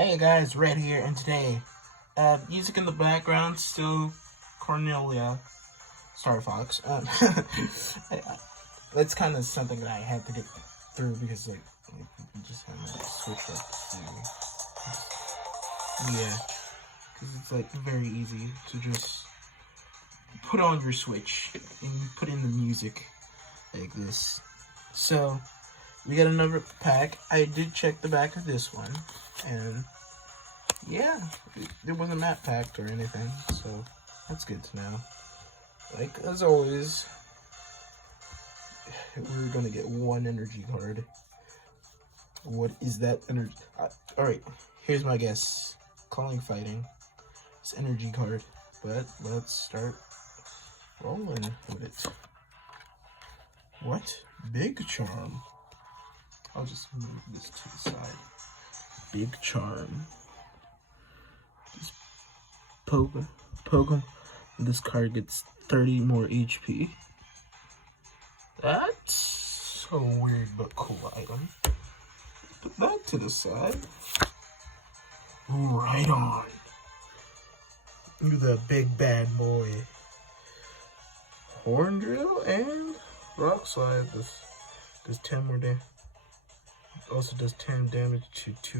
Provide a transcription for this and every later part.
Hey guys, Red here, and today, music in the background, still Cornelia, Star Fox. That's kind of something that I had to get through because, you just have to switch up. Yeah, because it's, very easy to just put on your Switch and put in the music like this. So, we got another pack. I did check the back of this one, and yeah, it wasn't map packed or anything, so that's good to know. Like, as always, we're gonna get one energy card. What is that energy? Alright, here's my guess. Calling Fighting. It's energy card, but let's start rolling with it. What? Big Charm. I'll just move this to the side. Big Charm. Just poke him. This card gets 30 more HP. That's a weird but cool item. Put that to the side. Right on. You're the big bad boy. Horn Drill and Rock Slide. This does 10 more damage. Also does 10 damage to 2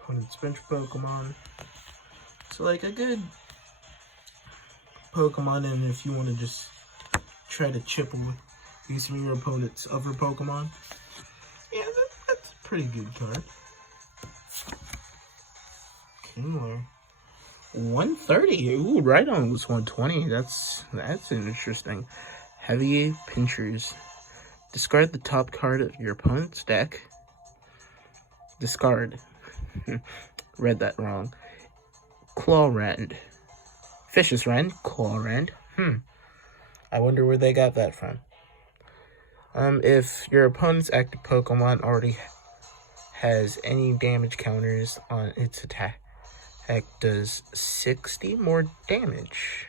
opponent's bench Pokemon. So like a good Pokemon, and if you want to just try to chip away some of your opponent's other Pokemon, yeah, that's a pretty good card. Kingler. 130. Ooh, right on was 120. That's interesting. Heavy Pinchers. Discard the top card of your opponent's deck. Discard. Read that wrong. Clawrend. Fish's Rend. Clawrend. I wonder where they got that from. If your opponent's active Pokemon already has any damage counters on its attack, does 60 more damage.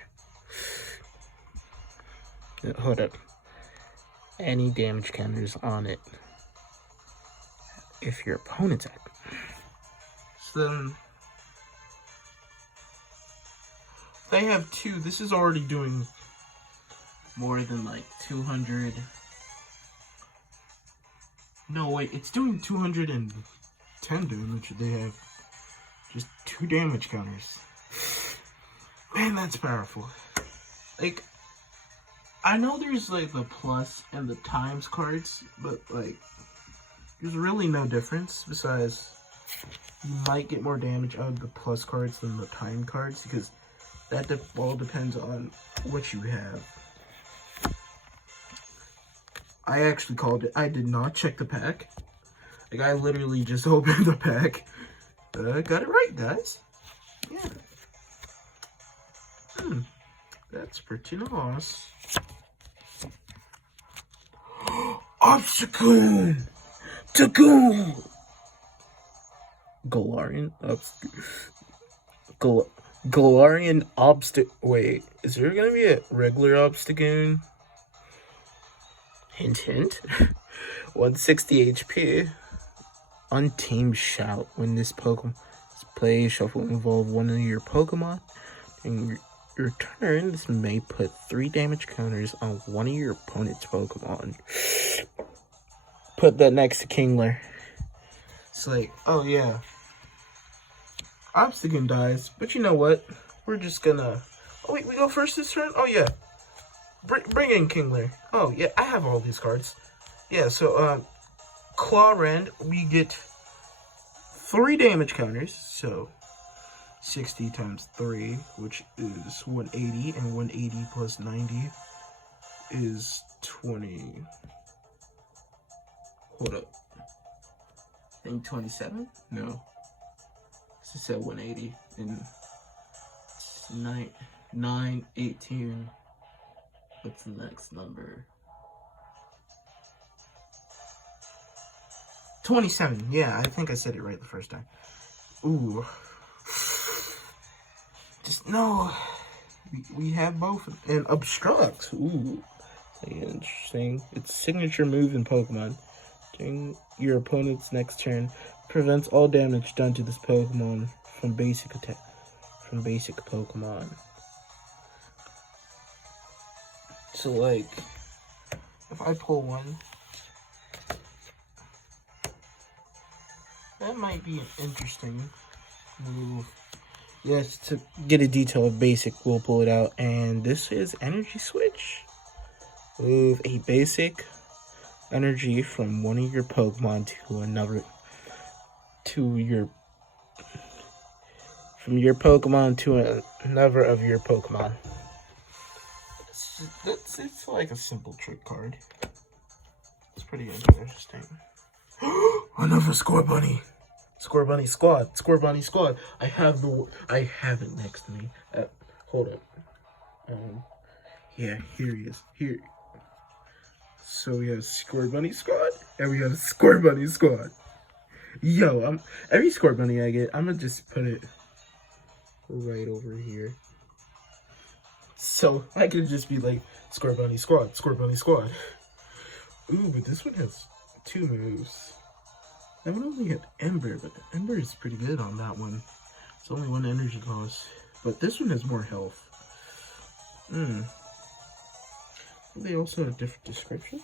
Hold up. Any damage counters on it if your opponent's active. So then they have two. This is already doing more than 200. No, wait, it's doing 210 damage. They have just 2 damage counters. Man, that's powerful. I know there's the plus and the times cards, but there's really no difference besides you might get more damage out of the plus cards than the time cards, because that all depends on what you have. I actually called it. I did not check the pack. I literally just opened the pack. I got it right, guys. Yeah. That's pretty nice. Obstacle! Tagoon! Galarian Galarian Obstacle. Wait, is there gonna be a regular Obstagoon? Hint, hint. 160 HP. Untamed Shout. When this Pokemon is played, shuffle involve one of your Pokemon. In your turn, this may put 3 damage counters on one of your opponent's Pokemon. Put that next to Kingler. It's oh yeah. Obstagoon dies, but you know what? We're just gonna... Oh wait, we go first this turn? Oh yeah. Bring in Kingler. Oh yeah, I have all these cards. Yeah, so Clawrend, we get 3 damage counters, so 60 times 3, which is 180, and 180 plus 90 is 20. Hold up. I think 27? No. This said 180 and 9, 18. What's the next number? 27. Yeah, I think I said it right the first time. Ooh. Just no. We have both. And Obstruct. Ooh. Interesting. It's signature move in Pokemon. During your opponent's next turn, Prevents all damage done to this Pokemon from basic attack. From basic Pokemon. So like, if I pull one, that might be an interesting move. Yes, to get a detail of basic, we'll pull it out. And this is Energy Switch. Move a basic energy from one of your Pokemon to another. From your Pokemon to another of your Pokemon. It's like a simple trick card. It's pretty interesting. Another Scorbunny. Scorbunny squad. Scorbunny squad. I have it next to me. Hold up. Yeah, here he is. Here. So we have Scorbunny squad, and we have Scorbunny squad. Yo, every Scorbunny I get, I'm gonna just put it right over here. So I could just be like Scorbunny squad, Scorbunny squad. Ooh, but this one has 2 moves. That one only had Ember, but Ember is pretty good on that one. It's only 1 energy cost. But this one has more health. They also have different descriptions.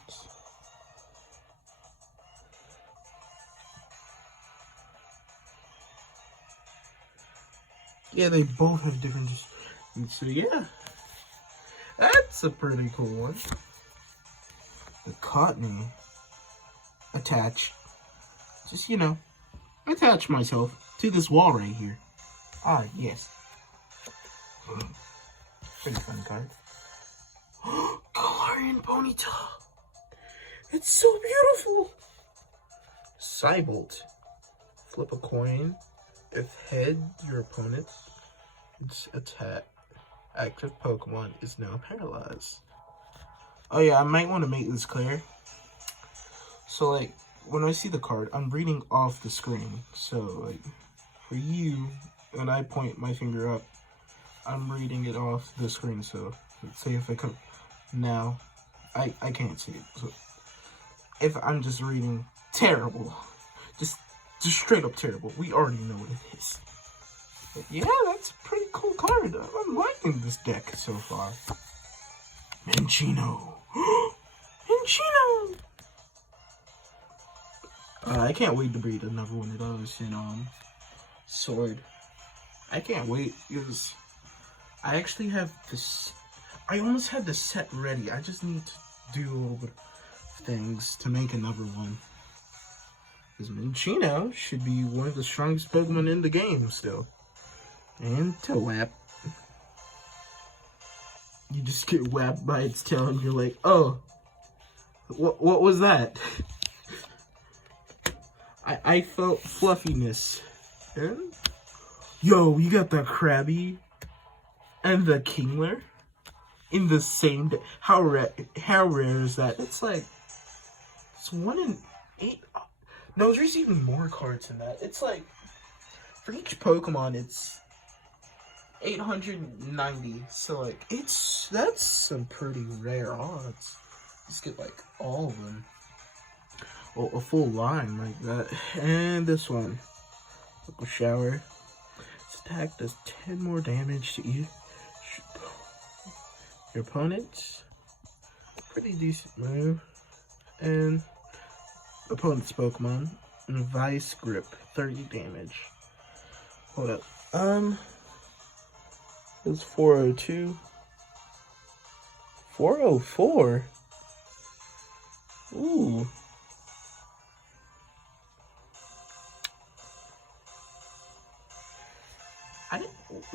Yeah, they both have different descriptions. So yeah, that's a pretty cool one. The Cottony attached. Just, you know, attach myself to this wall right here. Ah, yes. Pretty fun card. Galarian Ponyta. It's so beautiful. Cybolt. Flip a coin. If head, your opponent's attack active Pokemon is now paralyzed. Oh yeah, I might want to make this clear. So like, when I see the card, I'm reading off the screen. So like, for you, when I point my finger up, I'm reading it off the screen. So let's say if I come now, I can't see it. So if I'm just reading terrible, just straight up terrible, we already know what it is. But yeah, that's a pretty cool card. I'm liking this deck so far. Minccino. Minccino! I can't wait to breed another one of those in Sword. I can't wait because I actually have this. I almost had the set ready. I just need to do a little bit of things to make another one. Because Minccino should be one of the strongest Pokemon in the game still. And to whap. You just get whapped by its tail and you're like, oh, what was that? I felt fluffiness. And yo, you got the Krabby and the Kingler in the same day. How rare is that? It's like, it's 1 in 8. No, there's even more cards than that. It's like, for each Pokemon, it's 890. So like, that's some pretty rare odds. Just get like all of them. Well, a full line like that. And this one, Liquid Shower. This attack does 10 more damage to your opponent. Pretty decent move. And opponent's Pokemon, Vice Grip, 30 damage. Hold up. It's 402. 404. Ooh.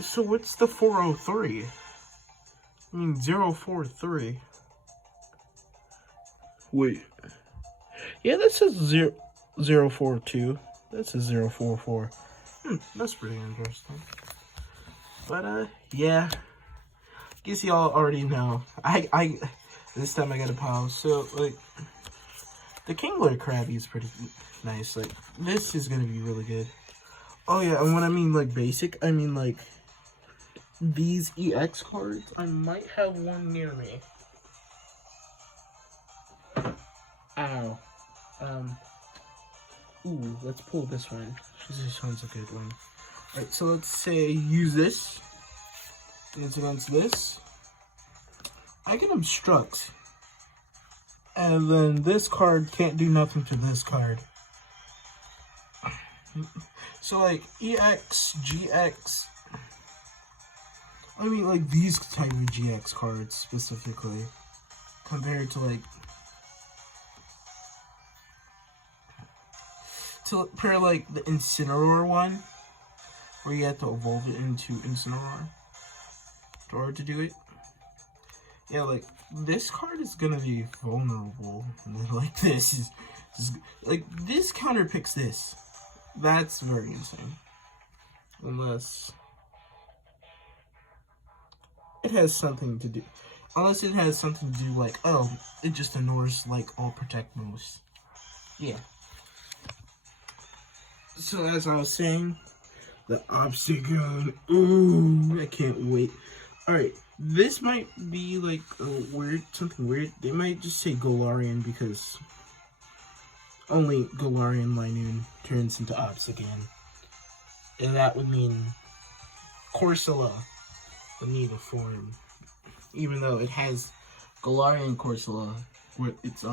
So what's the 403? I mean 043. Wait. Yeah, that says 042. That says 044. That's pretty interesting. But yeah. Guess y'all already know. I this time I got a pile. So like, the Kingler Krabby is pretty nice. Like, this is gonna be really good. Oh yeah, and when I mean like basic, I mean like these EX cards. I might have one near me. Ow. Ooh, let's pull this one. This sounds a good one. Alright, so let's say I use this. It's against this. I can obstruct. And then this card can't do nothing to this card. So like EX, GX. I mean like these type of GX cards specifically. Compared to like pair like the Incineroar one. Where you have to evolve it into Incineroar. In order to do it. Yeah, like this card is gonna be vulnerable. And then, like this is like this counter picks this. That's very insane. Unless it has something to do. Unless it has something to do like, oh, it just ignores like all protect moves. Yeah. So as I was saying, the Obstagoon. Ooh, I can't wait. Alright, this might be like something weird. They might just say Galarian because only Galarian Linoon turns into Obstagoon. And that would mean Corsola would need a form. Even though it has Galarian Corsola with its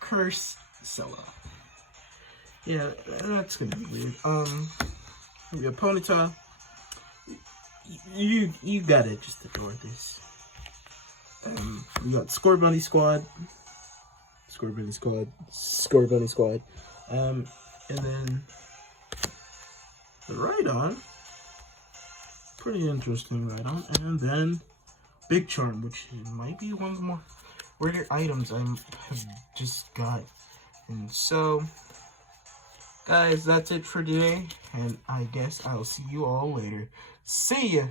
Curse Cella. Yeah, that's gonna be weird. Your Ponyta. You gotta just adore this. We got Scorbunny Squad. And then the Rhydon. Pretty interesting Rhydon. And then Big Charm, which might be one of the more weirder items I have just got. And so, guys, that's it for today. And I guess I'll see you all later. See ya!